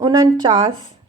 49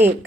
1,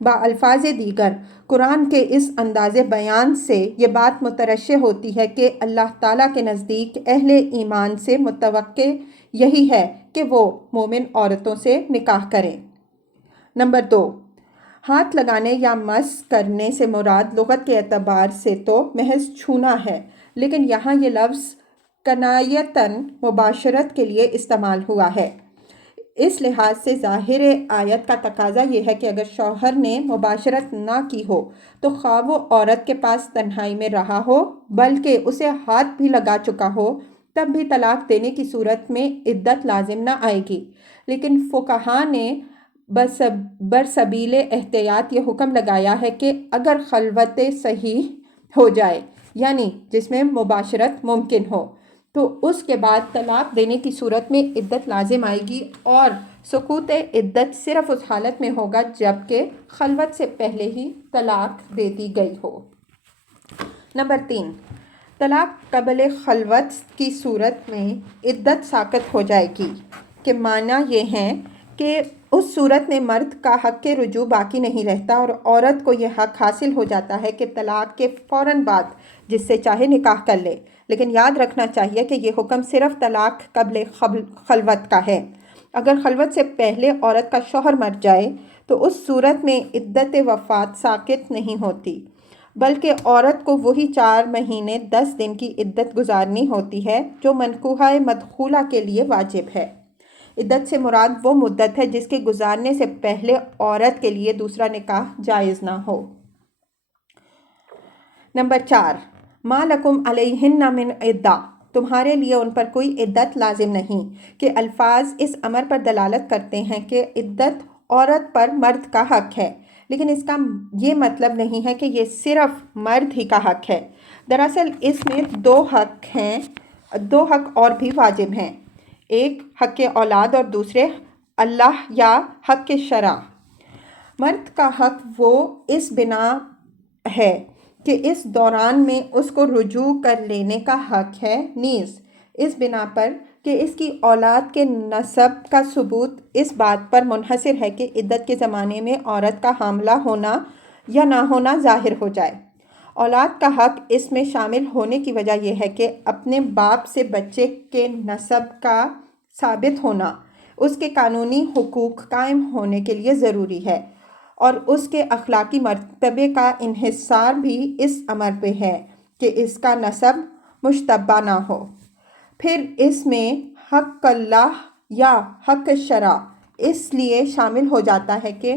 بالفاظ دیگر قرآن کے اس انداز بیان سے یہ بات مترشح ہوتی ہے کہ اللہ تعالیٰ کے نزدیک اہل ایمان سے متوقع یہی ہے کہ وہ مومن عورتوں سے نکاح کریں۔ نمبر 2، ہاتھ لگانے یا مس کرنے سے مراد لغت کے اعتبار سے تو محض چھونا ہے، لیکن یہاں یہ لفظ کنایتاً مباشرت کے لیے استعمال ہوا ہے۔ اس لحاظ سے ظاہر آیت کا تقاضا یہ ہے کہ اگر شوہر نے مباشرت نہ کی ہو تو خواہ وہ عورت کے پاس تنہائی میں رہا ہو بلکہ اسے ہاتھ بھی لگا چکا ہو تب بھی طلاق دینے کی صورت میں عدت لازم نہ آئے گی، لیکن فقہا نے برسبیل احتیاط یہ حکم لگایا ہے کہ اگر خلوت صحیح ہو جائے یعنی جس میں مباشرت ممکن ہو تو اس کے بعد طلاق دینے کی صورت میں عدت لازم آئے گی، اور سقوط عدت صرف اس حالت میں ہوگا جب کہ خلوت سے پہلے ہی طلاق دے دی گئی ہو۔ نمبر 3، طلاق قبل خلوت کی صورت میں عدت ساقط ہو جائے گی کہ معنی یہ ہیں کہ اس صورت میں مرد کا حق رجوع باقی نہیں رہتا اور عورت کو یہ حق حاصل ہو جاتا ہے کہ طلاق کے فوراً بعد جس سے چاہے نکاح کر لے، لیکن یاد رکھنا چاہیے کہ یہ حکم صرف طلاق قبل خلوت کا ہے۔ اگر خلوت سے پہلے عورت کا شوہر مر جائے تو اس صورت میں عدت وفات ساقط نہیں ہوتی، بلکہ عورت کو وہی 4 مہینے 10 دن کی عدت گزارنی ہوتی ہے جو منکوحہ مدخولہ کے لیے واجب ہے۔ عدت سے مراد وہ مدت ہے جس کے گزارنے سے پہلے عورت کے لیے دوسرا نکاح جائز نہ ہو۔ نمبر 4، ما لکم علیہن من عدہ، تمہارے لیے ان پر کوئی عدت لازم نہیں، کہ الفاظ اس امر پر دلالت کرتے ہیں کہ عدت عورت پر مرد کا حق ہے، لیکن اس کا یہ مطلب نہیں ہے کہ یہ صرف مرد ہی کا حق ہے۔ دراصل اس میں 2 حق اور بھی واجب ہیں، ایک حق اولاد اور دوسرے اللہ یا حق شرع۔ مرد کا حق وہ اس بنا ہے کہ اس دوران میں اس کو رجوع کر لینے کا حق ہے، نیز اس بنا پر کہ اس کی اولاد کے نسب کا ثبوت اس بات پر منحصر ہے کہ عدت کے زمانے میں عورت کا حاملہ ہونا یا نہ ہونا ظاہر ہو جائے۔ اولاد کا حق اس میں شامل ہونے کی وجہ یہ ہے کہ اپنے باپ سے بچے کے نسب کا ثابت ہونا اس کے قانونی حقوق قائم ہونے کے لیے ضروری ہے، اور اس کے اخلاقی مرتبے کا انحصار بھی اس امر پہ ہے کہ اس کا نسب مشتبہ نہ ہو۔ پھر اس میں حق اللہ یا حق شرع اس لیے شامل ہو جاتا ہے کہ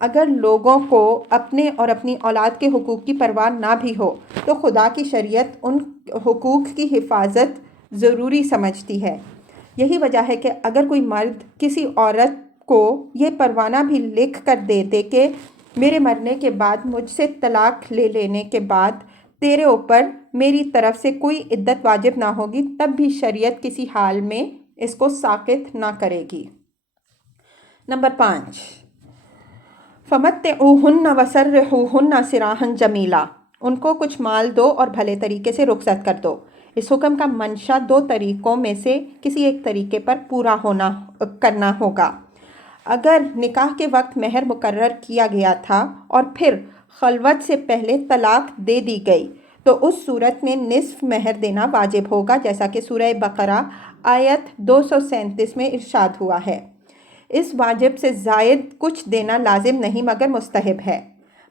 اگر لوگوں کو اپنے اور اپنی اولاد کے حقوق کی پرواہ نہ بھی ہو تو خدا کی شریعت ان حقوق کی حفاظت ضروری سمجھتی ہے۔ یہی وجہ ہے کہ اگر کوئی مرد کسی عورت کو یہ پروانہ بھی لکھ کر دے دے کہ میرے مرنے کے بعد مجھ سے طلاق لے لینے کے بعد تیرے اوپر میری طرف سے کوئی عدت واجب نہ ہوگی، تب بھی شریعت کسی حال میں اس کو ساقط نہ کرے گی۔ نمبر 5، فَمَتِّعُوهُنَّ وَسَرِّحُوهُنَّ سِرَاحًا جَمِيلًا، ان کو کچھ مال دو اور بھلے طریقے سے رخصت کر دو۔ اس حکم کا منشا 2 طریقوں میں سے کسی ایک طریقے پر پورا کرنا ہوگا۔ اگر نکاح کے وقت مہر مقرر کیا گیا تھا اور پھر خلوت سے پہلے طلاق دے دی گئی تو اس صورت میں نصف مہر دینا واجب ہوگا، جیسا کہ سورہ بقرہ آیت 237 میں ارشاد ہوا ہے۔ اس واجب سے زائد کچھ دینا لازم نہیں مگر مستحب ہے۔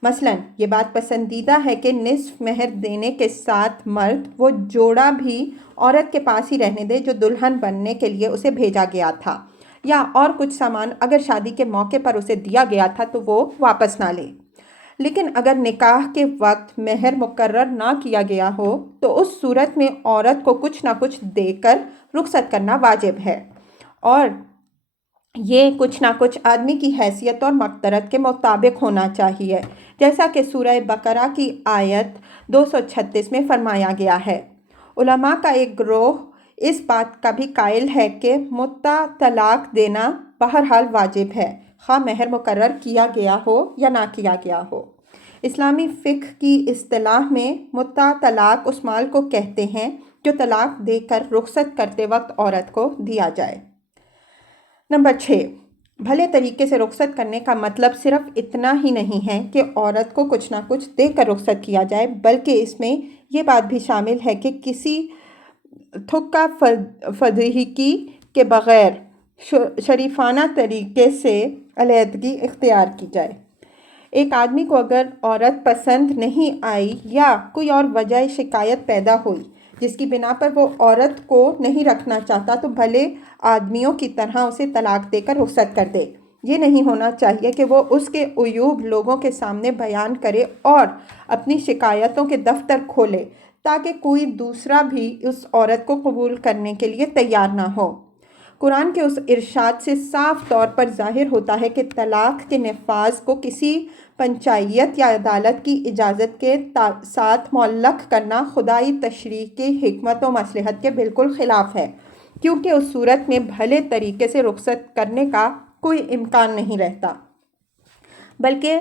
مثلاً یہ بات پسندیدہ ہے کہ نصف مہر دینے کے ساتھ مرد وہ جوڑا بھی عورت کے پاس ہی رہنے دے جو دلہن بننے کے لیے اسے بھیجا گیا تھا، یا اور کچھ سامان اگر شادی کے موقع پر اسے دیا گیا تھا تو وہ واپس نہ لے۔ لیکن اگر نکاح کے وقت مہر مقرر نہ کیا گیا ہو تو اس صورت میں عورت کو کچھ نہ کچھ دے کر رخصت کرنا واجب ہے، اور یہ کچھ نہ کچھ آدمی کی حیثیت اور مقدرت کے مطابق ہونا چاہیے، جیسا کہ سورہ بقرہ کی آیت 236 میں فرمایا گیا ہے۔ علماء کا ایک گروہ اس بات کا بھی قائل ہے کہ متع طلاق دینا بہرحال واجب ہے، خواہ مہر مقرر کیا گیا ہو یا نہ کیا گیا ہو۔ اسلامی فقہ کی اصطلاح میں متع طلاق اس مال کو کہتے ہیں جو طلاق دے کر رخصت کرتے وقت عورت کو دیا جائے۔ نمبر 6، بھلے طریقے سے رخصت کرنے کا مطلب صرف اتنا ہی نہیں ہے کہ عورت کو کچھ نہ کچھ دے کر رخصت کیا جائے، بلکہ اس میں یہ بات بھی شامل ہے کہ کسی تھکہ فدیحی کے بغیر شریفانہ طریقے سے علیحدگی اختیار کی جائے۔ ایک آدمی کو اگر عورت پسند نہیں آئی یا کوئی اور وجہ شکایت پیدا ہوئی جس کی بنا پر وہ عورت کو نہیں رکھنا چاہتا، تو بھلے آدمیوں کی طرح اسے طلاق دے کر رخصت کر دے۔ یہ نہیں ہونا چاہیے کہ وہ اس کے عیوب لوگوں کے سامنے بیان کرے اور اپنی شکایتوں کے دفتر کھولے تاکہ کوئی دوسرا بھی اس عورت کو قبول کرنے کے لیے تیار نہ ہو۔ قرآن کے اس ارشاد سے صاف طور پر ظاہر ہوتا ہے کہ طلاق کے نفاذ کو کسی پنچایت یا عدالت کی اجازت کے ساتھ معلق کرنا خدائی تشریع کی حکمت و مصلحت کے بالکل خلاف ہے، کیونکہ اس صورت میں بھلے طریقے سے رخصت کرنے کا کوئی امکان نہیں رہتا، بلکہ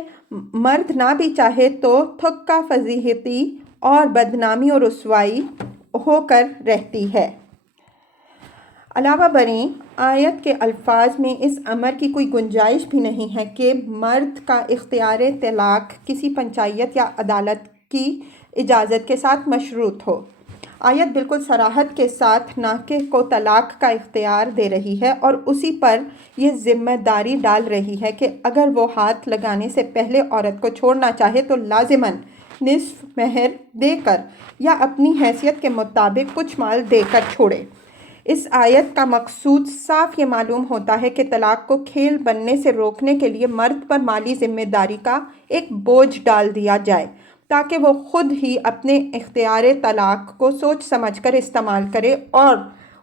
مرد نہ بھی چاہے تو تھکہ فضیحتی اور بدنامی اور رسوائی ہو کر رہتی ہے۔ علاوہ بریں آیت کے الفاظ میں اس امر کی کوئی گنجائش بھی نہیں ہے کہ مرد کا اختیار طلاق کسی پنچایت یا عدالت کی اجازت کے ساتھ مشروط ہو۔ آیت بالکل صراحت کے ساتھ ناکح کو طلاق کا اختیار دے رہی ہے اور اسی پر یہ ذمہ داری ڈال رہی ہے کہ اگر وہ ہاتھ لگانے سے پہلے عورت کو چھوڑنا چاہے تو لازماً نصف مہر دے کر یا اپنی حیثیت کے مطابق کچھ مال دے کر چھوڑے۔ اس آیت کا مقصود صاف یہ معلوم ہوتا ہے کہ طلاق کو کھیل بننے سے روکنے کے لیے مرد پر مالی ذمہ داری کا ایک بوجھ ڈال دیا جائے تاکہ وہ خود ہی اپنے اختیار طلاق کو سوچ سمجھ کر استعمال کرے اور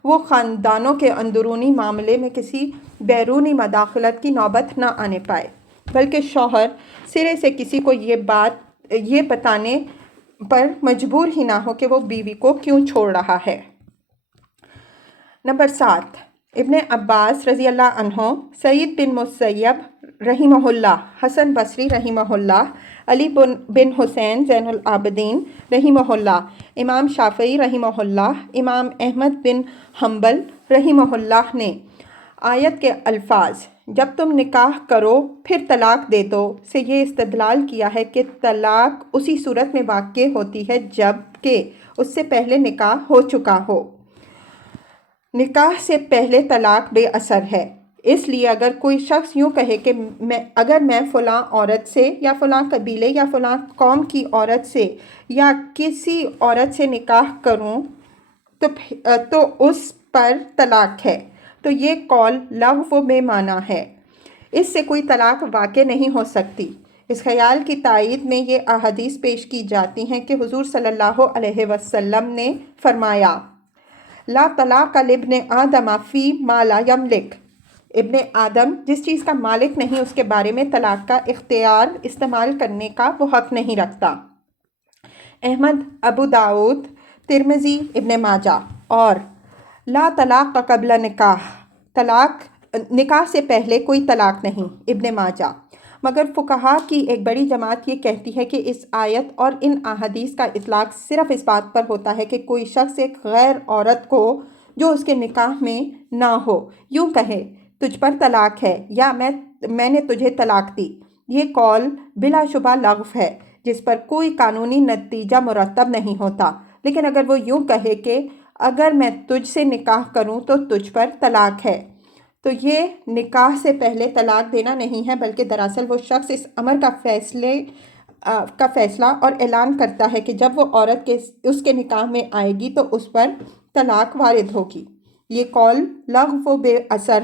وہ خاندانوں کے اندرونی معاملے میں کسی بیرونی مداخلت کی نوبت نہ آنے پائے، بلکہ شوہر سرے سے کسی کو یہ بتانے پر مجبور ہی نہ ہو کہ وہ بیوی کو کیوں چھوڑ رہا ہے۔ نمبر 7، ابن عباس رضی اللہ عنہ، سعید بن مسیب رحمہ اللہ، حسن بصری رحمہ اللہ، علی بن حسین زین العابدین رحمہ اللہ، امام شافعی رحمہ اللہ، امام احمد بن حنبل رحمہ اللہ نے آیت کے الفاظ "جب تم نکاح کرو پھر طلاق دے دو" سے یہ استدلال کیا ہے کہ طلاق اسی صورت میں واقع ہوتی ہے جب کہ اس سے پہلے نکاح ہو چکا ہو۔ نکاح سے پہلے طلاق بے اثر ہے، اس لیے اگر کوئی شخص یوں کہے کہ اگر میں فلاں عورت سے یا فلاں قبیلے یا فلاں قوم کی عورت سے یا کسی عورت سے نکاح کروں تو اس پر طلاق ہے، تو یہ قول لغو و بے معنی ہے، اس سے کوئی طلاق واقع نہیں ہو سکتی۔ اس خیال کی تائید میں یہ احادیث پیش کی جاتی ہیں کہ حضور صلی اللہ علیہ وسلم نے فرمایا لا طلاق لابن آدم فی ما لا یملک، ابن آدم جس چیز کا مالک نہیں اس کے بارے میں طلاق کا اختیار استعمال کرنے کا وہ حق نہیں رکھتا۔ احمد، ابو داؤد، ترمذی، ابن ماجہ۔ اور لا طلاق قبل نکاح، نکاح سے پہلے کوئی طلاق نہیں، ابن ماجہ۔ مگر فقہا کی ایک بڑی جماعت یہ کہتی ہے کہ اس آیت اور ان احادیث کا اطلاق صرف اس بات پر ہوتا ہے کہ کوئی شخص ایک غیر عورت کو جو اس کے نکاح میں نہ ہو یوں کہے تجھ پر طلاق ہے یا میں نے تجھے طلاق دی۔ یہ قول بلا شبہ لغو ہے جس پر کوئی قانونی نتیجہ مرتب نہیں ہوتا، لیکن اگر وہ یوں کہے کہ اگر میں تجھ سے نکاح کروں تو تجھ پر طلاق ہے، تو یہ نکاح سے پہلے طلاق دینا نہیں ہے، بلکہ دراصل وہ شخص اس امر کا فیصلہ اور اعلان کرتا ہے کہ جب وہ عورت اس کے نکاح میں آئے گی تو اس پر طلاق وارد ہوگی۔ یہ قول لغو و بے اثر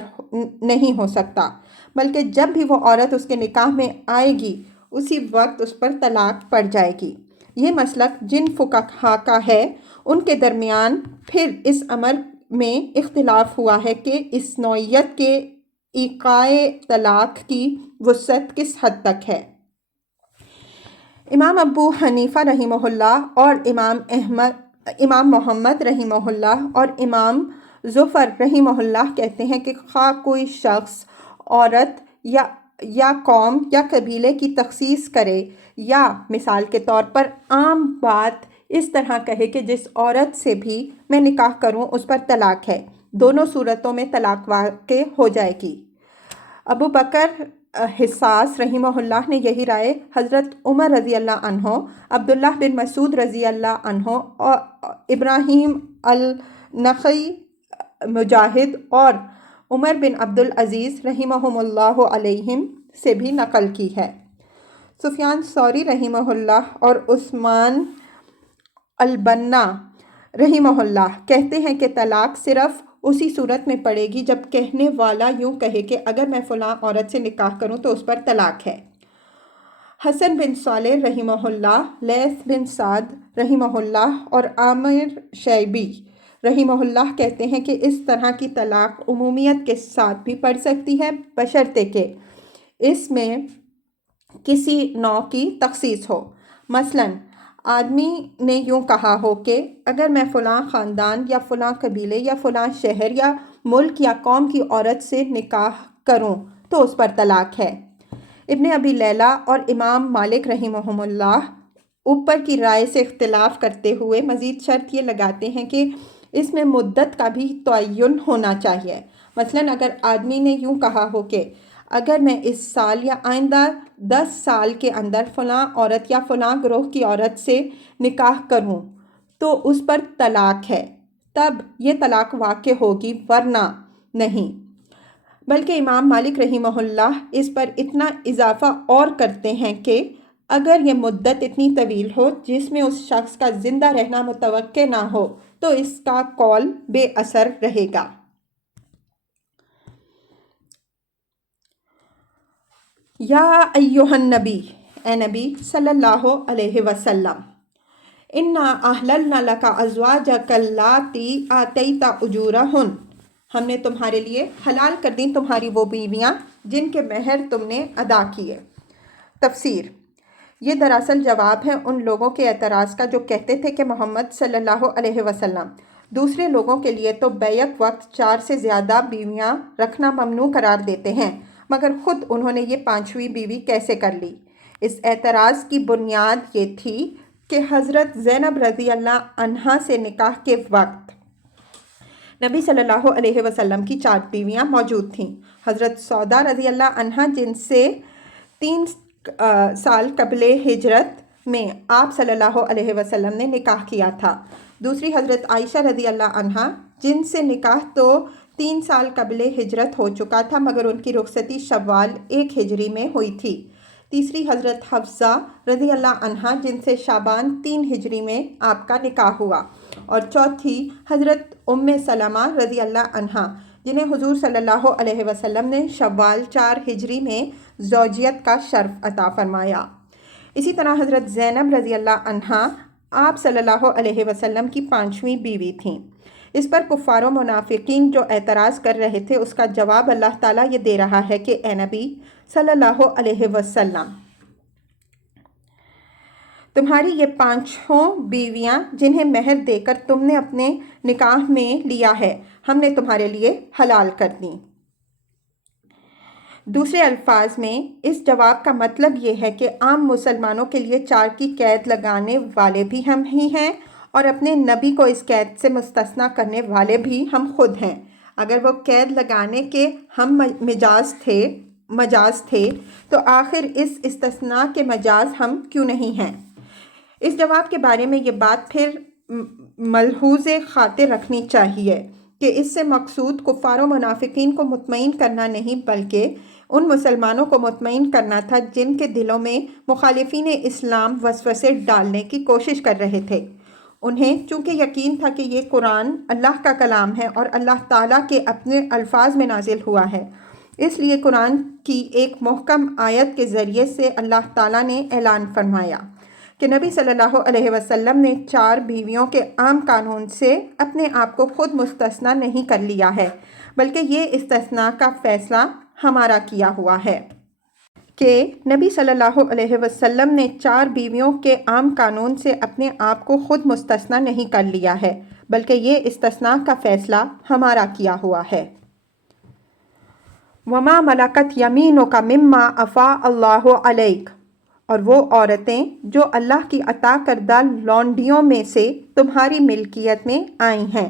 نہیں ہو سکتا، بلکہ جب بھی وہ عورت اس کے نکاح میں آئے گی اسی وقت اس پر طلاق پڑ جائے گی۔ یہ مسلک جن فقہا کا ہے ان کے درمیان پھر اس امر میں اختلاف ہوا ہے کہ اس نوعیت کے ایقاع طلاق کی وسعت کس حد تک ہے۔ امام ابو حنیفہ رحمہ اللہ اور امام محمد رحمہ اللہ اور امام زفر رحمہ اللہ کہتے ہیں کہ خواہ کوئی شخص عورت یا قوم یا قبیلے کی تخصیص کرے یا مثال کے طور پر عام بات اس طرح کہے کہ جس عورت سے بھی میں نکاح کروں اس پر طلاق ہے، دونوں صورتوں میں طلاق واقع ہو جائے گی۔ ابو بکر حساس رحمہ اللہ نے یہی رائے حضرت عمر رضی اللہ عنہ، عبداللہ بن مسعود رضی اللہ عنہ اور ابراہیم النخعی، مجاہد اور عمر بن عبدالعزیز رحمہم اللہ علیہم سے بھی نقل کی ہے۔ سفیان ثوری رحمہ اللہ اور عثمان البنا رحمہ اللہ کہتے ہیں کہ طلاق صرف اسی صورت میں پڑے گی جب کہنے والا یوں کہے کہ اگر میں فلاں عورت سے نکاح کروں تو اس پر طلاق ہے۔ حسن بن صالح رحمہ اللہ، لیث بن سعد رحمہ اللہ اور عامر شیبی رحمہ اللہ کہتے ہیں کہ اس طرح کی طلاق عمومیت کے ساتھ بھی پڑ سکتی ہے، بشرطے کہ اس میں کسی نوع کی تخصیص ہو۔ مثلاً آدمی نے یوں کہا ہو کہ اگر میں فلاں خاندان یا فلاں قبیلے یا فلاں شہر یا ملک یا قوم کی عورت سے نکاح کروں تو اس پر طلاق ہے۔ ابن ابی لیلہ اور امام مالک رحمہم اللہ اوپر کی رائے سے اختلاف کرتے ہوئے مزید شرط یہ لگاتے ہیں کہ اس میں مدت کا بھی تعین ہونا چاہیے۔ مثلاً اگر آدمی نے یوں کہا ہو کہ اگر میں اس سال یا آئندہ 10 سال کے اندر فلاں عورت یا فلاں گروہ کی عورت سے نکاح کروں تو اس پر طلاق ہے، تب یہ طلاق واقع ہوگی، ورنہ نہیں۔ بلکہ امام مالک رحمہ اللہ اس پر اتنا اضافہ اور کرتے ہیں کہ اگر یہ مدت اتنی طویل ہو جس میں اس شخص کا زندہ رہنا متوقع نہ ہو تو اس کا قول بے اثر رہے گا۔ یا ایہا النبی، اے نبی صلی اللہ علیہ وسلم، انا احللنا لک ازواجک اللاتی آتیت اجورہن، ہم نے تمہارے لیے حلال کر دیں تمہاری وہ بیویاں جن کے مہر تم نے ادا کیے۔ تفسیر: یہ دراصل جواب ہے ان لوگوں کے اعتراض کا جو کہتے تھے کہ محمد صلی اللہ علیہ وسلم دوسرے لوگوں کے لیے تو بیک وقت 4 سے زیادہ بیویاں رکھنا ممنوع قرار دیتے ہیں، مگر خود انہوں نے یہ 5ویں بیوی کیسے کر لی؟ اس اعتراض کی بنیاد یہ تھی کہ حضرت زینب رضی اللہ عنہا سے نکاح کے وقت نبی صلی اللہ علیہ وسلم کی 4 بیویاں موجود تھیں۔ حضرت سودا رضی اللہ عنہا جن سے 3 سال قبل ہجرت میں آپ صلی اللہ علیہ وسلم نے نکاح کیا تھا۔ دوسری حضرت عائشہ رضی اللہ عنہا جن سے نکاح تو 3 سال قبل ہجرت ہو چکا تھا مگر ان کی رخصتی شوال 1 ہجری میں ہوئی تھی۔ تیسری حضرت حفصہ رضی اللہ عنہا جن سے شعبان 3 ہجری میں آپ کا نکاح ہوا، اور چوتھی حضرت ام سلمہ رضی اللہ عنہا جنہیں حضور صلی اللہ علیہ وسلم نے شوال 4 ہجری میں زوجیت کا شرف عطا فرمایا۔ اسی طرح حضرت زینب رضی اللہ عنہا آپ صلی اللہ علیہ وسلم کی 5ویں بیوی تھیں۔ اس پر کفار و منافقین جو اعتراض کر رہے تھے اس کا جواب اللہ تعالیٰ یہ دے رہا ہے کہ اے نبی صلی اللہ علیہ وسلم، تمہاری یہ 5 بیویاں جنہیں مہر دے کر تم نے اپنے نکاح میں لیا ہے ہم نے تمہارے لیے حلال کر دیں۔ دوسرے الفاظ میں اس جواب کا مطلب یہ ہے کہ عام مسلمانوں کے لیے 4 کی قید لگانے والے بھی ہم ہی ہیں اور اپنے نبی کو اس قید سے مستثنیٰ کرنے والے بھی ہم خود ہیں۔ اگر وہ قید لگانے کے ہم مجاز تھے تو آخر اس استثناء کے مجاز ہم کیوں نہیں ہیں؟ اس جواب کے بارے میں یہ بات پھر ملحوظ خاطر رکھنی چاہیے کہ اس سے مقصود کفار و منافقین کو مطمئن کرنا نہیں بلکہ ان مسلمانوں کو مطمئن کرنا تھا جن کے دلوں میں مخالفین اسلام وسوسے ڈالنے کی کوشش کر رہے تھے۔ انہیں چونکہ یقین تھا کہ یہ قرآن اللہ کا کلام ہے اور اللہ تعالیٰ کے اپنے الفاظ میں نازل ہوا ہے، اس لیے قرآن کی ایک محکم آیت کے ذریعے سے اللہ تعالیٰ نے اعلان فرمایا کہ نبی صلی اللہ علیہ وسلم نے 4 بیویوں کے عام قانون سے اپنے آپ کو خود مستثنیٰ نہیں کر لیا ہے بلکہ یہ استثناء کا فیصلہ ہمارا کیا ہوا ہے کہ نبی صلی اللہ علیہ وسلم نے 4 بیویوں کے عام قانون سے اپنے آپ کو خود مستثنیٰ نہیں کر لیا ہے بلکہ یہ استثناء کا فیصلہ ہمارا کیا ہوا ہے۔ وَمَا مَلَكَتْ يَمِينُكَ مِمَّا أَفَاءَ اللَّهُ عَلَيْكَ، اور وہ عورتیں جو اللہ کی عطا کردہ لونڈیوں میں سے تمہاری ملکیت میں آئی ہیں۔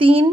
3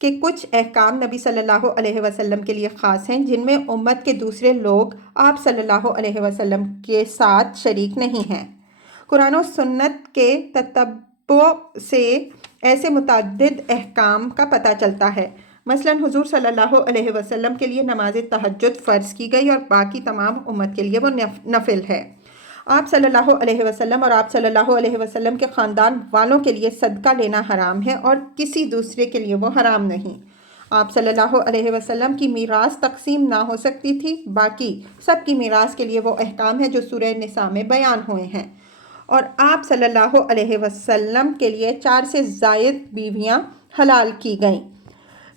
کہ کچھ احکام نبی صلی اللہ علیہ وسلم کے لیے خاص ہیں جن میں امت کے دوسرے لوگ آپ صلی اللہ علیہ وسلم کے ساتھ شریک نہیں ہیں۔ قرآن و سنت کے تتبع سے ایسے متعدد احکام کا پتہ چلتا ہے۔ مثلاً حضور صلی اللہ علیہ وسلم کے لیے نماز تہجد فرض کی گئی اور باقی تمام امت کے لیے وہ نفل ہے۔ آپ صلی اللہ علیہ وسلم اور آپ صلی اللہ علیہ وسلم کے خاندان والوں کے لیے صدقہ لینا حرام ہے اور کسی دوسرے کے لیے وہ حرام نہیں۔ آپ صلی اللہ علیہ وسلم کی میراث تقسیم نہ ہو سکتی تھی، باقی سب کی میراث کے لیے وہ احکام ہیں جو سورہ نساء میں بیان ہوئے ہیں۔ اور آپ صلی اللہ علیہ وسلم کے لیے 4 سے زائد بیویاں حلال کی گئیں۔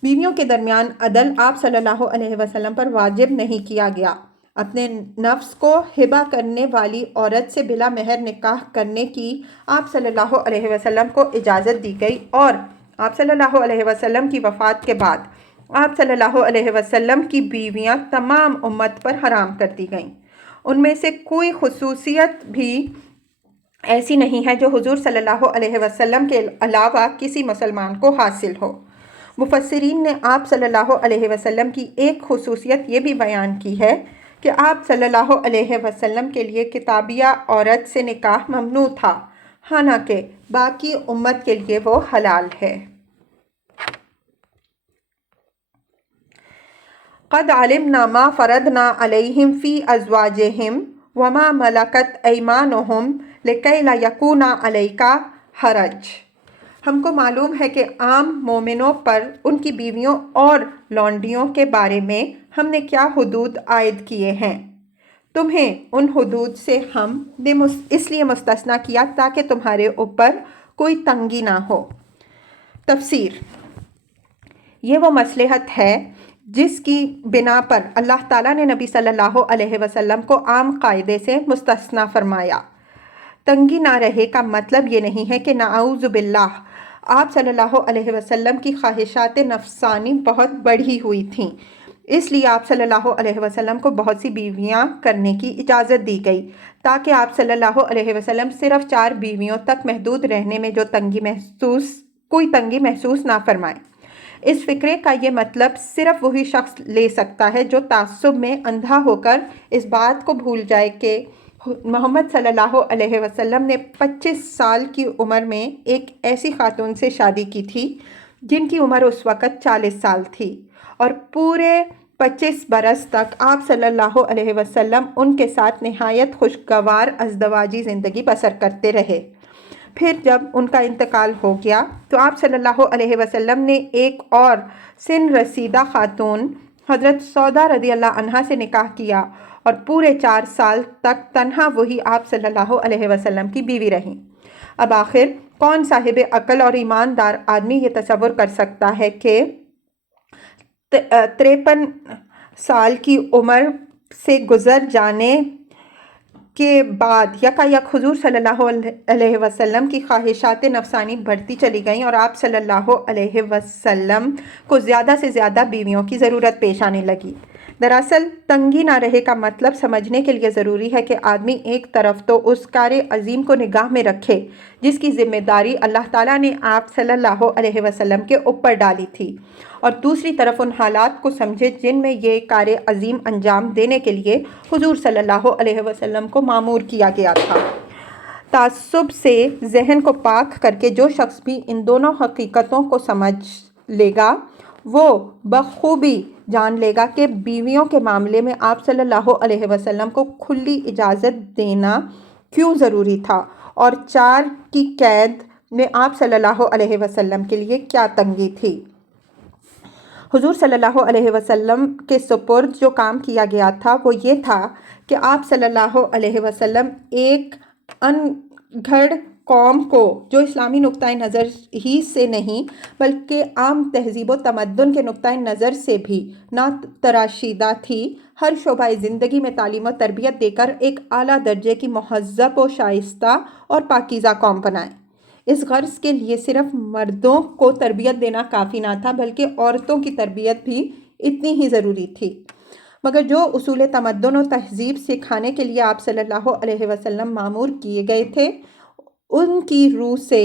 بیویوں کے درمیان عدل آپ صلی اللہ علیہ وسلم پر واجب نہیں کیا گیا۔ اپنے نفس کو ہبہ کرنے والی عورت سے بلا مہر نکاح کرنے کی آپ صلی اللہ علیہ وسلم کو اجازت دی گئی، اور آپ صلی اللہ علیہ وسلم کی وفات کے بعد آپ صلی اللہ علیہ وسلم کی بیویاں تمام امت پر حرام کر دی گئیں۔ ان میں سے کوئی خصوصیت بھی ایسی نہیں ہے جو حضور صلی اللہ علیہ وسلم کے علاوہ کسی مسلمان کو حاصل ہو۔ مفسرین نے آپ صلی اللہ علیہ وسلم کی ایک خصوصیت یہ بھی بیان کی ہے کہ آپ صلی اللہ علیہ وسلم کے لیے کتابیہ عورت سے نکاح ممنوع تھا، حالانکہ باقی امت کے لیے وہ حلال ہے۔ قد علمنا ما فرضنا علیہم فی ازواجہم وما ملکت ایمانہم لکی لا یکون علیک حرج۔ ہم کو معلوم ہے کہ عام مومنوں پر ان کی بیویوں اور لونڈیوں کے بارے میں ہم نے کیا حدود عائد کیے ہیں۔ تمہیں ان حدود سے ہم نے اس لیے مستثنیٰ کیا تاکہ تمہارے اوپر کوئی تنگی نہ ہو۔ تفسیر: یہ وہ مصلحت ہے جس کی بنا پر اللہ تعالیٰ نے نبی صلی اللہ علیہ وسلم کو عام قاعدے سے مستثنیٰ فرمایا۔ تنگی نہ رہے کا مطلب یہ نہیں ہے کہ نعوذ باللہ آپ صلی اللہ علیہ وسلم کی خواہشات نفسانی بہت بڑھی ہوئی تھیں، اس لیے آپ صلی اللہ علیہ وسلم کو بہت سی بیویاں کرنے کی اجازت دی گئی تاکہ آپ صلی اللہ علیہ وسلم صرف 4 بیویوں تک محدود رہنے میں کوئی تنگی محسوس نہ فرمائیں۔ اس فقرے کا یہ مطلب صرف وہی شخص لے سکتا ہے جو تعصب میں اندھا ہو کر اس بات کو بھول جائے کہ محمد صلی اللہ علیہ وسلم نے 25 سال کی عمر میں ایک ایسی خاتون سے شادی کی تھی جن کی عمر اس وقت 40 سال تھی، اور پورے 25 برس تک آپ صلی اللہ علیہ وسلم ان کے ساتھ نہایت خوشگوار ازدواجی زندگی بسر کرتے رہے۔ پھر جب ان کا انتقال ہو گیا تو آپ صلی اللہ علیہ وسلم نے ایک اور سن رسیدہ خاتون حضرت سودا رضی اللہ عنہا سے نکاح کیا، اور پورے 4 سال تک تنہا وہی آپ صلی اللہ علیہ وسلم کی بیوی رہیں۔ اب آخر کون صاحب عقل اور ایماندار آدمی یہ تصور کر سکتا ہے کہ 53 سال کی عمر سے گزر جانے کے بعد یکایک حضور صلی اللہ علیہ وسلم کی خواہشات نفسانی بڑھتی چلی گئیں اور آپ صلی اللہ علیہ وسلم کو زیادہ سے زیادہ بیویوں کی ضرورت پیش آنے لگی۔ دراصل تنگی نہ رہے کا مطلب سمجھنے کے لیے ضروری ہے کہ آدمی ایک طرف تو اس کار عظیم کو نگاہ میں رکھے جس کی ذمہ داری اللہ تعالیٰ نے آپ صلی اللہ علیہ وسلم کے اوپر ڈالی تھی، اور دوسری طرف ان حالات کو سمجھے جن میں یہ کار عظیم انجام دینے کے لیے حضور صلی اللہ علیہ وسلم کو مامور کیا گیا تھا۔ تعصب سے ذہن کو پاک کر کے جو شخص بھی ان دونوں حقیقتوں کو سمجھ لے گا وہ بخوبی جان لے گا کہ بیویوں کے معاملے میں آپ صلی اللہ علیہ وسلم کو کھلی اجازت دینا کیوں ضروری تھا، اور 4 کی قید میں آپ صلی اللہ علیہ وسلم کے لیے کیا تنگی تھی۔ حضور صلی اللہ علیہ وسلم کے سپرد جو کام کیا گیا تھا وہ یہ تھا کہ آپ صلی اللہ علیہ وسلم ایک ان گھڑ قوم کو جو اسلامی نقطۂ نظر ہی سے نہیں بلکہ عام تہذیب و تمدن کے نقطۂ نظر سے بھی نا تراشیدہ تھی، ہر شعبہ زندگی میں تعلیم و تربیت دے کر ایک اعلیٰ درجے کی مہذب و شائستہ اور پاکیزہ قوم بنائیں۔ اس غرض کے لیے صرف مردوں کو تربیت دینا کافی نہ تھا بلکہ عورتوں کی تربیت بھی اتنی ہی ضروری تھی، مگر جو اصول تمدن و تہذیب سکھانے کے لیے آپ صلی اللہ علیہ وسلم مامور کیے گئے تھے ان کی روح سے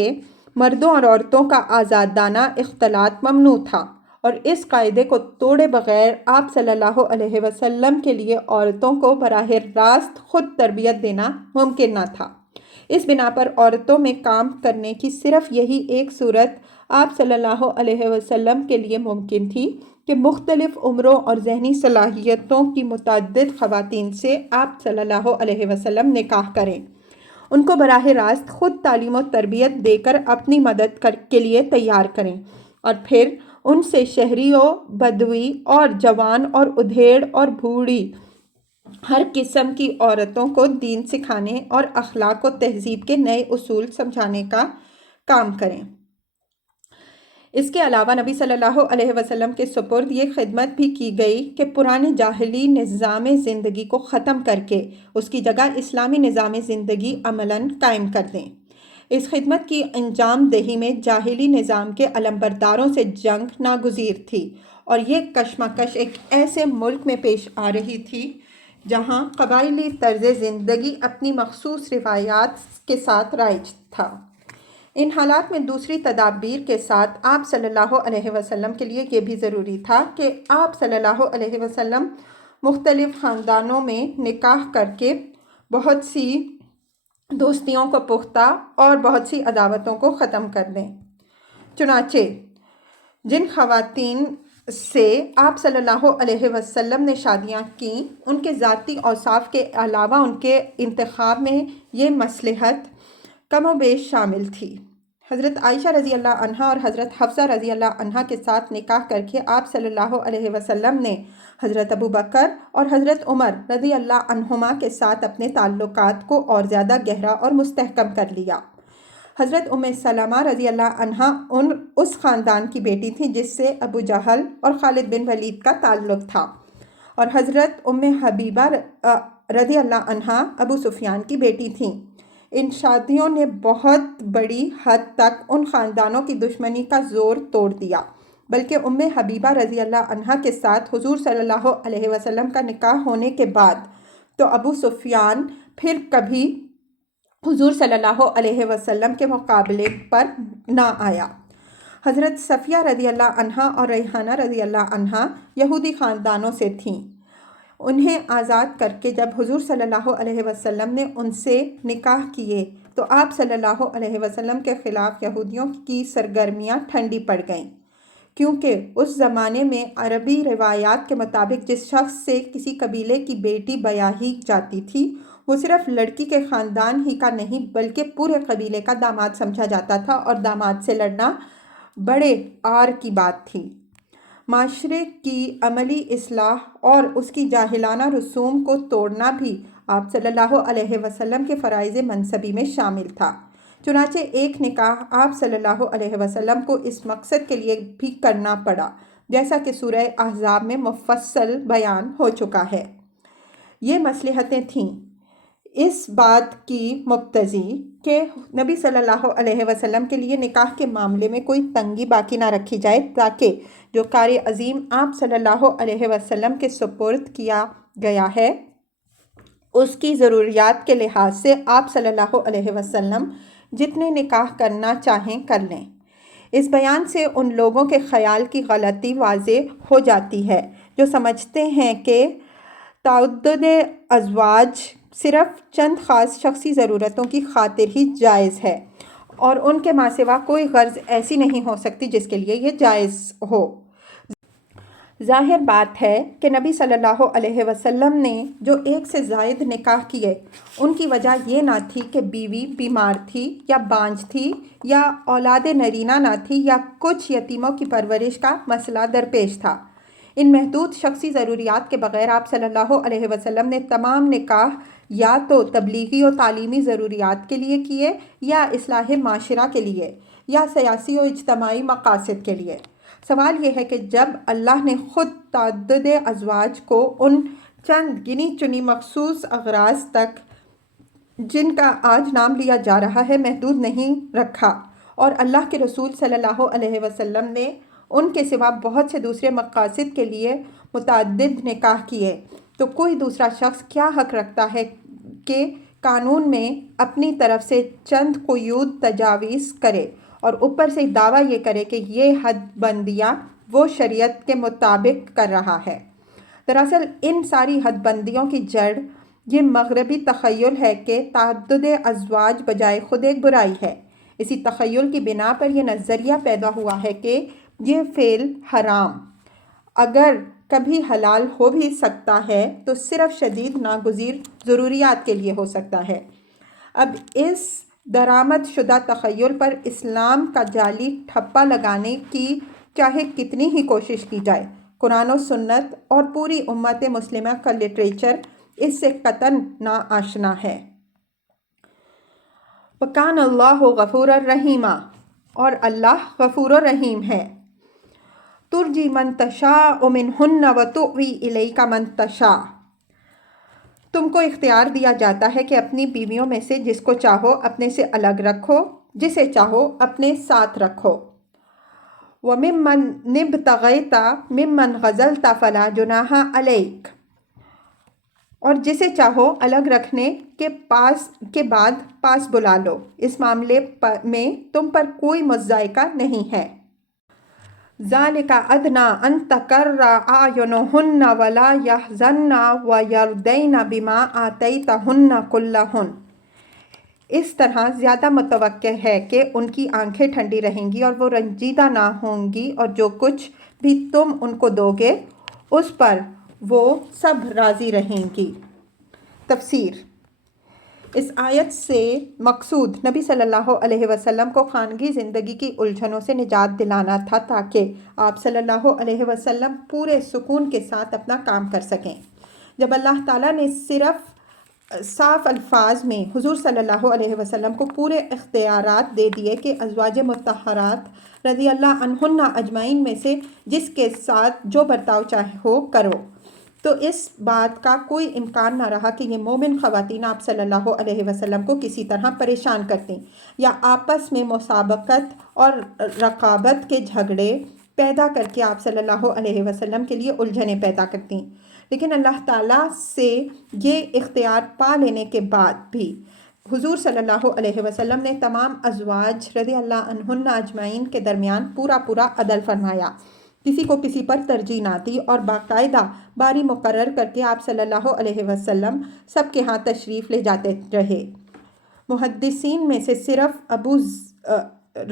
مردوں اور عورتوں کا آزادانہ اختلاط ممنوع تھا، اور اس قاعدے کو توڑے بغیر آپ صلی اللہ علیہ وسلم کے لیے عورتوں کو براہ راست خود تربیت دینا ممکن نہ تھا۔ اس بنا پر عورتوں میں کام کرنے کی صرف یہی ایک صورت آپ صلی اللہ علیہ وسلم کے لیے ممکن تھی کہ مختلف عمروں اور ذہنی صلاحیتوں کی متعدد خواتین سے آپ صلی اللہ علیہ وسلم نکاح کریں، ان کو براہ راست خود تعلیم و تربیت دے کر اپنی مدد کے لیے تیار کریں، اور پھر ان سے شہری و بدوی اور جوان اور ادھیڑ اور بوڑھی ہر قسم کی عورتوں کو دین سکھانے اور اخلاق و تہذیب کے نئے اصول سمجھانے کا کام کریں۔ اس کے علاوہ نبی صلی اللہ علیہ وسلم کے سپرد یہ خدمت بھی کی گئی کہ پرانے جاہلی نظام زندگی کو ختم کر کے اس کی جگہ اسلامی نظام زندگی عملاً قائم کر دیں۔ اس خدمت کی انجام دہی میں جاہلی نظام کے علمبرداروں سے جنگ ناگزیر تھی، اور یہ کشمکش ایک ایسے ملک میں پیش آ رہی تھی جہاں قبائلی طرز زندگی اپنی مخصوص روایات کے ساتھ رائج تھا۔ ان حالات میں دوسری تدابیر کے ساتھ آپ صلی اللہ علیہ وسلم کے لیے یہ بھی ضروری تھا کہ آپ صلی اللہ علیہ وسلم مختلف خاندانوں میں نکاح کر کے بہت سی دوستیوں کو پختہ اور بہت سی عداوتوں کو ختم کر دیں۔ چنانچہ جن خواتین سے آپ صلی اللہ علیہ وسلم نے شادیاں کیں، ان کے ذاتی اوصاف کے علاوہ ان کے انتخاب میں یہ مصلحت کم و بیش شامل تھی۔ حضرت عائشہ رضی اللہ عنہا اور حضرت حفصہ رضی اللہ عنہا کے ساتھ نکاح کر کے آپ صلی اللہ علیہ وسلم نے حضرت ابو بکر اور حضرت عمر رضی اللہ عنہما کے ساتھ اپنے تعلقات کو اور زیادہ گہرا اور مستحکم کر لیا۔ حضرت ام سلمہ رضی اللہ عنہا اس خاندان کی بیٹی تھیں جس سے ابو جہل اور خالد بن ولید کا تعلق تھا، اور حضرت ام حبیبہ رضی اللہ عنہا ابو سفیان کی بیٹی تھیں۔ ان شادیوں نے بہت بڑی حد تک ان خاندانوں کی دشمنی کا زور توڑ دیا، بلکہ ام حبیبہ رضی اللہ عنہا کے ساتھ حضور صلی اللہ علیہ وسلم کا نکاح ہونے کے بعد تو ابو سفیان پھر کبھی حضور صلی اللہ علیہ وسلم کے مقابلے پر نہ آیا۔ حضرت صفیہ رضی اللہ عنہا اور ریحانہ رضی اللہ عنہا یہودی خاندانوں سے تھیں۔ انہیں آزاد کر کے جب حضور صلی اللہ علیہ وسلم نے ان سے نکاح کیے تو آپ صلی اللہ علیہ وسلم کے خلاف یہودیوں کی سرگرمیاں ٹھنڈی پڑ گئیں، کیونکہ اس زمانے میں عربی روایات کے مطابق جس شخص سے کسی قبیلے کی بیٹی بیاہی جاتی تھی وہ صرف لڑکی کے خاندان ہی کا نہیں بلکہ پورے قبیلے کا داماد سمجھا جاتا تھا، اور داماد سے لڑنا بڑے عار کی بات تھی۔ معاشرے کی عملی اصلاح اور اس کی جاہلانہ رسوم کو توڑنا بھی آپ صلی اللہ علیہ وسلم کے فرائض منصبی میں شامل تھا۔ چنانچہ ایک نکاح آپ صلی اللہ علیہ وسلم کو اس مقصد کے لیے بھی کرنا پڑا، جیسا کہ سورہ احزاب میں مفصل بیان ہو چکا ہے۔ یہ مصلحتیں تھیں اس بات کی مقتضی کہ نبی صلی اللہ علیہ وسلم کے لیے نکاح کے معاملے میں کوئی تنگی باقی نہ رکھی جائے، تاکہ جو کار عظیم آپ صلی اللہ علیہ وسلم کے سپرد کیا گیا ہے اس کی ضروریات کے لحاظ سے آپ صلی اللہ علیہ وسلم جتنے نکاح کرنا چاہیں کر لیں۔ اس بیان سے ان لوگوں کے خیال کی غلطی واضح ہو جاتی ہے جو سمجھتے ہیں کہ تعدد ازواج صرف چند خاص شخصی ضرورتوں کی خاطر ہی جائز ہے، اور ان کے ماں سوا کوئی غرض ایسی نہیں ہو سکتی جس کے لیے یہ جائز ہو۔ ظاہر بات ہے کہ نبی صلی اللہ علیہ وسلم نے جو ایک سے زائد نکاح کیے ان کی وجہ یہ نہ تھی کہ بیوی بیمار تھی یا بانجھ تھی یا اولاد نرینہ نہ تھی یا کچھ یتیموں کی پرورش کا مسئلہ درپیش تھا۔ ان محدود شخصی ضروریات کے بغیر آپ صلی اللہ علیہ وسلم نے تمام نکاح یا تو تبلیغی و تعلیمی ضروریات کے لیے کیے، یا اصلاح معاشرہ کے لیے، یا سیاسی و اجتماعی مقاصد کے لیے۔ سوال یہ ہے کہ جب اللہ نے خود تعدد ازواج کو ان چند گنی چنی مخصوص اغراض تک جن کا آج نام لیا جا رہا ہے محدود نہیں رکھا، اور اللہ کے رسول صلی اللہ علیہ وسلم نے ان کے سوا بہت سے دوسرے مقاصد کے لیے متعدد نکاح کیے، تو کوئی دوسرا شخص کیا حق رکھتا ہے کہ قانون میں اپنی طرف سے چند قیود تجاویز کرے اور اوپر سے دعویٰ یہ کرے کہ یہ حد بندیاں وہ شریعت کے مطابق کر رہا ہے۔ دراصل ان ساری حد بندیوں کی جڑ یہ مغربی تخیل ہے کہ تعدد ازواج بجائے خود ایک برائی ہے۔ اسی تخیل کی بنا پر یہ نظریہ پیدا ہوا ہے کہ یہ فعل حرام اگر کبھی حلال ہو بھی سکتا ہے تو صرف شدید ناگزیر ضروریات کے لیے ہو سکتا ہے۔ اب اس درآمد شدہ تخیل پر اسلام کا جعلی ٹھپا لگانے کی چاہے کتنی ہی کوشش کی جائے، قرآن و سنت اور پوری امت مسلمہ کا لٹریچر اس سے قطعاً ناآشنا ہے۔ وَكَانَ اللَّهُ غَفُورًا رَحِيمًا، اور اللہ غفور و رحیم ہے۔ تُرْجِي مَن تَشَاءُ مِنْهُنَّ وَتُؤْوِي إِلَيْكَ مَن تَشَاءُ، تم کو اختیار دیا جاتا ہے کہ اپنی بیویوں میں سے جس کو چاہو اپنے سے الگ رکھو، جسے چاہو اپنے ساتھ رکھو۔ وَمِمَّنِ ابْتَغَيْتَ مِمَّنْ غَزَلْتَ فَلَا جُنَاحَ عَلَيْكَ، اور جسے چاہو الگ رکھنے کے بعد پاس بلا لو، اس معاملے میں تم پر کوئی مضائقہ نہیں ہے۔ ذَلِكَ أَدْنَىٰ أَن تَقَرَّ أَعْيُنُهُنَّ وَلَا يَحْزَنَّ وَيَرْضَيْنَ بِمَا آتَيْتَهُنَّ كُلَّهُنَّ، اس طرح زیادہ متوقع ہے کہ ان کی آنکھیں ٹھنڈی رہیں گی اور وہ رنجیدہ نہ ہوں گی، اور جو کچھ بھی تم ان کو دو گے اس پر وہ سب راضی رہیں گی۔ تفسیر۔ اس آیت سے مقصود نبی صلی اللہ علیہ وسلم کو خانگی زندگی کی الجھنوں سے نجات دلانا تھا تاکہ آپ صلی اللہ علیہ وسلم پورے سکون کے ساتھ اپنا کام کر سکیں۔ جب اللہ تعالیٰ نے صرف صاف الفاظ میں حضور صلی اللہ علیہ وسلم کو پورے اختیارات دے دیے کہ ازواج مطہرات رضی اللہ عنہن اجمعین میں سے جس کے ساتھ جو برتاؤ چاہو کرو، تو اس بات کا کوئی امکان نہ رہا کہ یہ مومن خواتین آپ صلی اللہ علیہ وسلم کو کسی طرح پریشان کرتیں یا آپس میں مسابقت اور رقابت کے جھگڑے پیدا کر کے آپ صلی اللہ علیہ وسلم کے لیے الجھنیں پیدا کرتیں۔ لیکن اللہ تعالیٰ سے یہ اختیار پا لینے کے بعد بھی حضور صلی اللہ علیہ وسلم نے تمام ازواج رضی اللہ عنہن اجمعین کے درمیان پورا عدل فرمایا، کسی کو کسی پر ترجیح نہ دی، اور باقاعدہ باری مقرر کر کے آپ صلی اللہ علیہ وسلم سب کے ہاں تشریف لے جاتے رہے۔ محدثین میں سے صرف ابو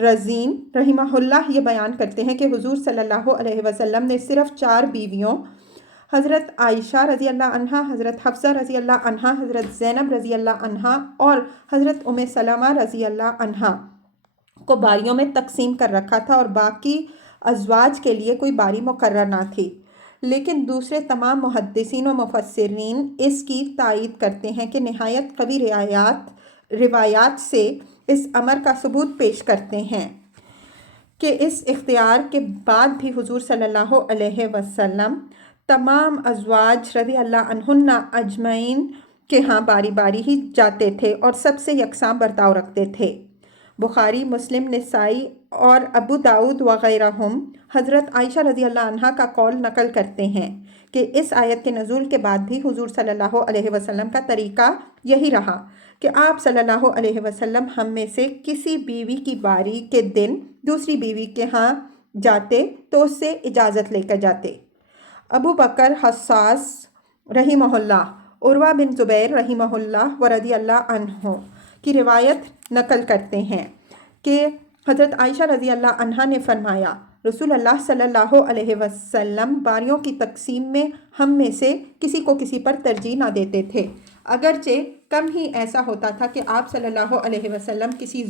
رزین رحمہ اللہ یہ بیان کرتے ہیں کہ حضور صلی اللہ علیہ وسلم نے صرف 4 بیویوں، حضرت عائشہ رضی اللہ عنہا، حضرت حفصہ رضی اللہ عنہا، حضرت زینب رضی اللہ عنہا اور حضرت ام سلمہ رضی اللہ عنہا کو باریوں میں تقسیم کر رکھا تھا، اور باقی ازواج کے لیے کوئی باری مقرر نہ تھی۔ لیکن دوسرے تمام محدثین و مفسرین اس کی تائید کرتے ہیں کہ نہایت قوی روایات سے اس امر کا ثبوت پیش کرتے ہیں کہ اس اختیار کے بعد بھی حضور صلی اللہ علیہ وسلم تمام ازواج رضی اللہ عنہن اجمعین کے ہاں باری باری ہی جاتے تھے اور سب سے یکساں برتاؤ رکھتے تھے۔ بخاری، مسلم، نسائی اور ابو داؤد وغیرہم حضرت عائشہ رضی اللہ عنہا کا قول نقل کرتے ہیں کہ اس آیت کے نزول کے بعد بھی حضور صلی اللہ علیہ وسلم کا طریقہ یہی رہا کہ آپ صلی اللہ علیہ وسلم ہم میں سے کسی بیوی کی باری کے دن دوسری بیوی کے ہاں جاتے تو اس سے اجازت لے کر جاتے۔ ابو بکر حساس رحمہ اللہ، عروہ بن زبیر رحمہ اللہ و رضی اللہ عنہ کی روایت نقل کرتے ہیں کہ حضرت عائشہ رضی اللہ عنہا نے فرمایا، رسول اللہ صلی اللہ علیہ وسلم باریوں کی تقسیم میں ہم میں سے کسی کو کسی پر ترجیح نہ دیتے تھے، اگرچہ کم ہی ایسا ہوتا تھا کہ آپ صلی اللہ علیہ وسلم کسی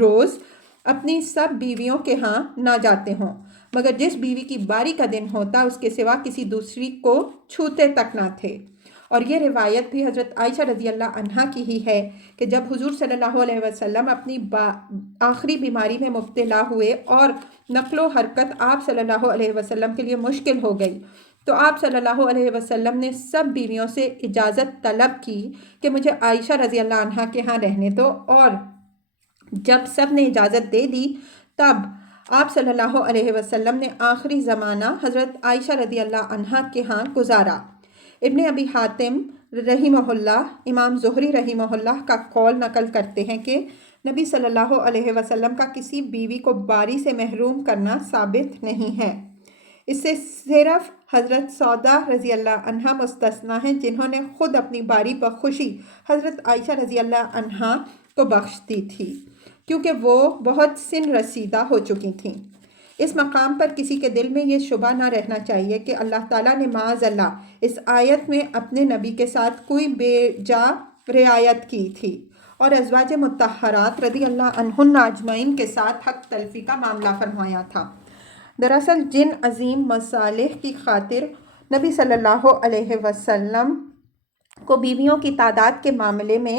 روز اپنی سب بیویوں کے ہاں نہ جاتے ہوں، مگر جس بیوی کی باری کا دن ہوتا اس کے سوا کسی دوسری کو چھوتے تک نہ تھے۔ اور یہ روایت بھی حضرت عائشہ رضی اللہ عنہا کی ہی ہے کہ جب حضور صلی اللہ علیہ وسلم اپنی آخری بیماری میں مبتلا ہوئے اور نقل و حرکت آپ صلی اللہ علیہ وسلم کے لیے مشکل ہو گئی تو آپ صلی اللہ علیہ وسلم نے سب بیویوں سے اجازت طلب کی کہ مجھے عائشہ رضی اللہ عنہا کے ہاں رہنے دو، اور جب سب نے اجازت دے دی تب آپ صلی اللہ علیہ وسلم نے آخری زمانہ حضرت عائشہ رضی اللہ عنہا کے ہاں گزارا۔ ابن ابی حاتم رحمہ اللہ امام زہری رحمہ اللہ کا قول نقل کرتے ہیں کہ نبی صلی اللہ علیہ وسلم کا کسی بیوی کو باری سے محروم کرنا ثابت نہیں ہے۔ اس سے صرف حضرت سودا رضی اللہ عنہا مستثنا ہیں، جنہوں نے خود اپنی باری بخوشی حضرت عائشہ رضی اللہ عنہا کو بخش دی تھی، کیونکہ وہ بہت سن رسیدہ ہو چکی تھیں۔ اس مقام پر کسی کے دل میں یہ شبہ نہ رہنا چاہیے کہ اللہ تعالیٰ نے معاذ اللہ اس آیت میں اپنے نبی کے ساتھ کوئی بے جا رعایت کی تھی اور ازواج مطہرات رضی اللہ عنہن اجمعین کے ساتھ حق تلفی کا معاملہ فرمایا تھا۔ دراصل جن عظیم مصالح کی خاطر نبی صلی اللہ علیہ وسلم کو بیویوں کی تعداد کے معاملے میں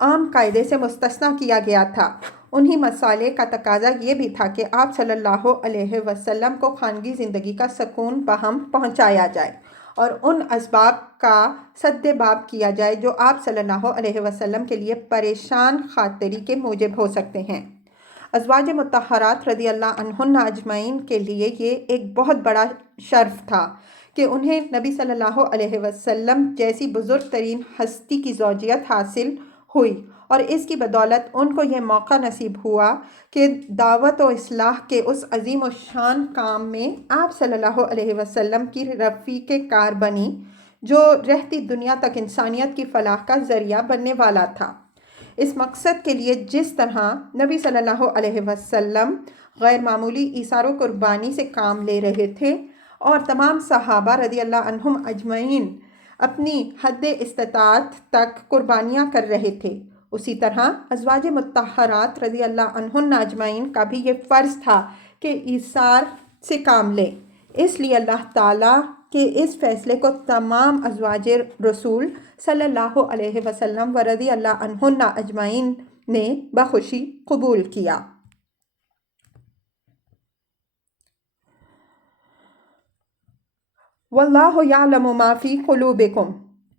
عام قاعدے سے مستثنیٰ کیا گیا تھا، انہی مصالح کا تقاضا یہ بھی تھا کہ آپ صلی اللہ علیہ وسلم کو خانگی زندگی کا سکون بہم پہنچایا جائے اور ان اسباب کا سد باب کیا جائے جو آپ صلی اللہ علیہ وسلم کے لیے پریشان خاطری کے موجب ہو سکتے ہیں۔ ازواج مطہرات رضی اللہ عنہن اجمعین کے لیے یہ ایک بہت بڑا شرف تھا کہ انہیں نبی صلی اللہ علیہ وسلم جیسی بزرگ ترین ہستی کی زوجیت حاصل ہوئی، اور اس کی بدولت ان کو یہ موقع نصیب ہوا کہ دعوت و اصلاح کے اس عظیم و شان کام میں آپ صلی اللہ علیہ وسلم کی رفیق کار بنی، جو رہتی دنیا تک انسانیت کی فلاح کا ذریعہ بننے والا تھا۔ اس مقصد کے لیے جس طرح نبی صلی اللہ علیہ وسلم غیر معمولی ایثار و قربانی سے کام لے رہے تھے اور تمام صحابہ رضی اللہ عنہم اجمعین اپنی حد استطاعت تک قربانیاں کر رہے تھے، اسی طرح ازواج مطہرات رضی اللہ عنہن اجمعین کا بھی یہ فرض تھا کہ ایثار سے کام لیں۔ اس لیے اللہ تعالیٰ کے اس فیصلے کو تمام ازواج رسول صلی اللہ علیہ وسلم و رضی اللہ عنہن اجمعین نے بخوشی قبول کیا۔ واللہ یعلم ما فی قلوبکم،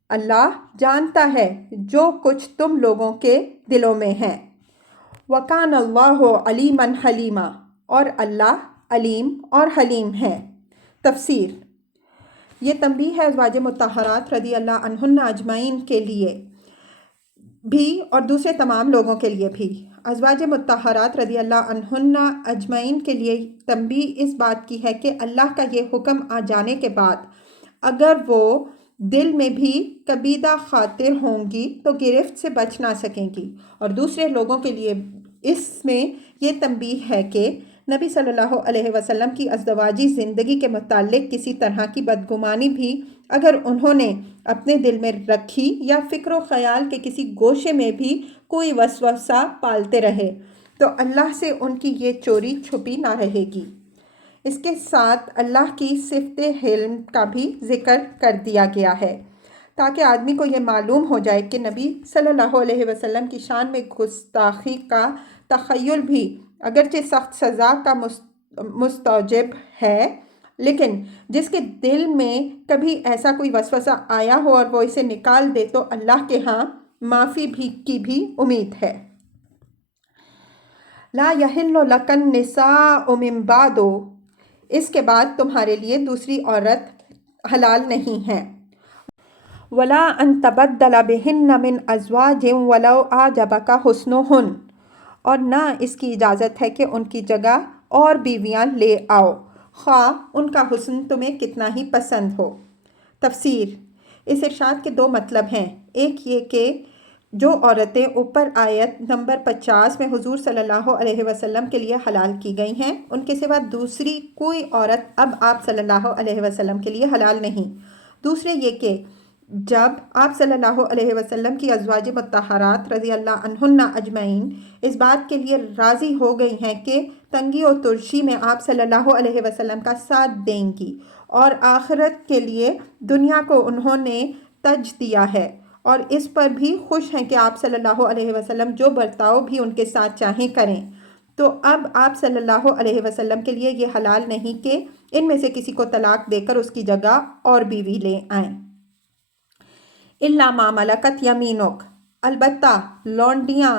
اللہ جانتا ہے جو کچھ تم لوگوں کے دلوں میں ہے۔ وَكَانَ اللَّهُ عَلِيمًا حَلِيمًا، اور اللہ علیم اور حلیم ہے۔ تفسیر: یہ تنبیہ ہے ازواج مطہرات رضی اللہ عنہن اجمعین کے لیے بھی اور دوسرے تمام لوگوں کے لیے بھی۔ ازواج مطہرات رضی اللہ عنہن اجمعین کے لیے تنبیہ اس بات کی ہے کہ اللہ کا یہ حکم آ جانے کے بعد اگر وہ دل میں بھی کبیدہ خاطر ہوں گی تو گرفت سے بچ نہ سکیں گی، اور دوسرے لوگوں کے لیے اس میں یہ تنبیہ ہے کہ نبی صلی اللہ علیہ وسلم کی ازدواجی زندگی کے متعلق کسی طرح کی بدگمانی بھی اگر انہوں نے اپنے دل میں رکھی یا فکر و خیال کے کسی گوشے میں بھی کوئی وسوسہ پالتے رہے تو اللہ سے ان کی یہ چوری چھپی نہ رہے گی۔ اس کے ساتھ اللہ کی صفت حلم کا بھی ذکر کر دیا گیا ہے تاکہ آدمی کو یہ معلوم ہو جائے کہ نبی صلی اللہ علیہ وسلم کی شان میں گستاخی کا تخیل بھی اگرچہ سخت سزا کا مستوجب ہے، لیکن جس کے دل میں کبھی ایسا کوئی وسوسہ آیا ہو اور وہ اسے نکال دے تو اللہ کے ہاں معافی کی بھی امید ہے۔ لا یحل لک النساء من بعد، اس کے بعد تمہارے لیے دوسری عورت حلال نہیں ہے۔ ولا ان تبدل بہن من ازواج ولو اعجبک حسنہن، اور نہ اس کی اجازت ہے کہ ان کی جگہ اور بیویاں لے آؤ خواہ ان کا حسن تمہیں کتنا ہی پسند ہو۔ تفسیر: اس ارشاد کے دو مطلب ہیں، ایک یہ کہ جو عورتیں اوپر آیت نمبر 50 میں حضور صلی اللہ علیہ وسلم کے لیے حلال کی گئی ہیں ان کے سوا دوسری کوئی عورت اب آپ صلی اللہ علیہ وسلم کے لیے حلال نہیں۔ دوسرے یہ کہ جب آپ صلی اللہ علیہ وسلم کی ازواج مطہرات رضی اللہ عنہن اجمعین اس بات کے لیے راضی ہو گئی ہیں کہ تنگی و ترشی میں آپ صلی اللہ علیہ وسلم کا ساتھ دیں گی اور آخرت کے لیے دنیا کو انہوں نے تج دیا ہے اور اس پر بھی خوش ہیں کہ آپ صلی اللہ علیہ وسلم جو برتاؤ بھی ان کے ساتھ چاہیں کریں، تو اب آپ صلی اللہ علیہ وسلم کے لیے یہ حلال نہیں کہ ان میں سے کسی کو طلاق دے کر اس کی جگہ اور بیوی لے آئیں۔ الا ما ملکت یمینک، البتہ لونڈیاں